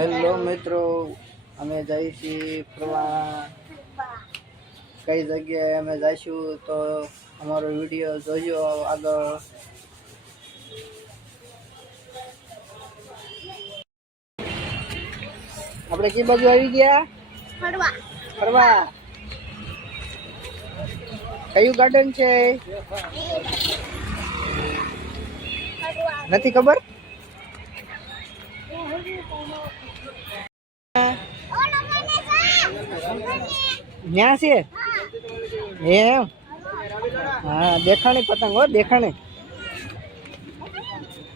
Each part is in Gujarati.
હેલો મિત્રો અમે જઈએ છીએ ફરવા કઈ જગ્યાએ અમે જઈશું તો અમારો વીડિયો જોજો આગળ. આપણે કઈ બાજુ આવી ગયા? ફરવા. ફરવા. કયું ગાર્ડન છે? નથી ખબર? ન્યા છે? એમ હા દેખાણી પતંગ હો દેખાણી.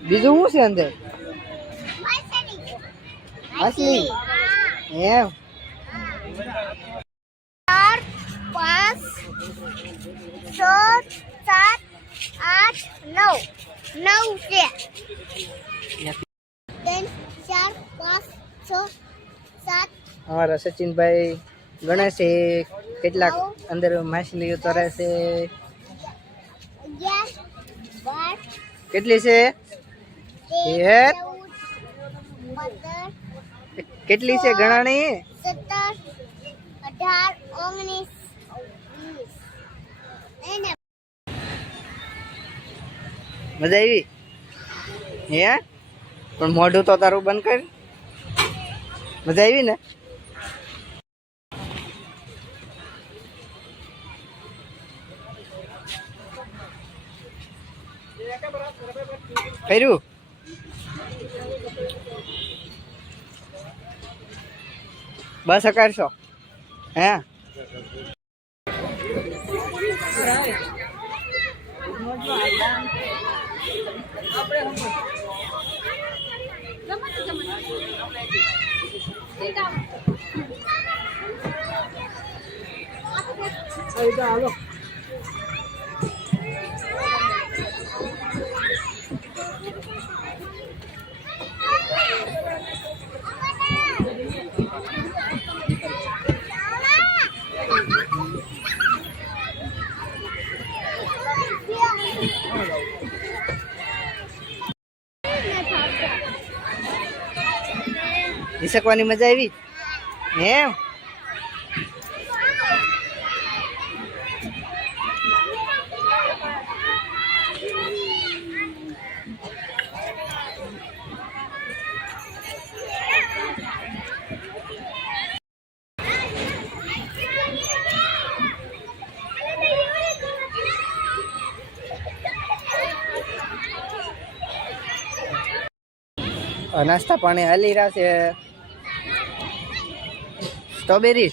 બીજું શું છે અંદર? માછલી. એમ ચાર પાંચ છ સાત આઠ નવ. નવ છે. ત્રણ ચાર પાંચ છ સાત. અમારા સચિનભાઈ ગણે છે કેટલાક અંદર માછલીઓ તરે છે. કેટલી છે? તેર. કેટલી છે ગણાણી? મજા આવી? હે? પણ મોઢું તો તારું બંધ કર. મજા આવી ને? કર્યું બસ અકારશો હે? હિસકવાની મજા આવી? એમ નાસ્તા પાણી હાલી રહ્યા છે. સ્ટ્રોબેરી?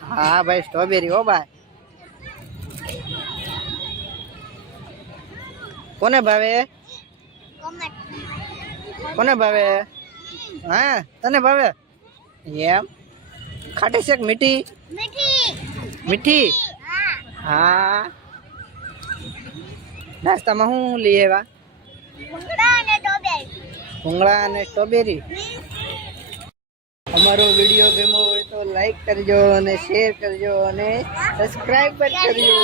હા ભાઈ સ્ટ્રોબેરી હો ભાઈ. કોને ભાવે? કોને ભાવે? હા તને ભાવે? એમ? ખાટી છે મીઠી? મીઠી? હા. નાસ્તામાં શું લઈ આવ્યા? ભૂંગળા અને સ્ટ્રોબેરી. અમારો વીડિયો ગમ્યો હોય તો લાઈક કરજો અને શેર કરજો અને સબસ્ક્રાઈબ પણ કરજો.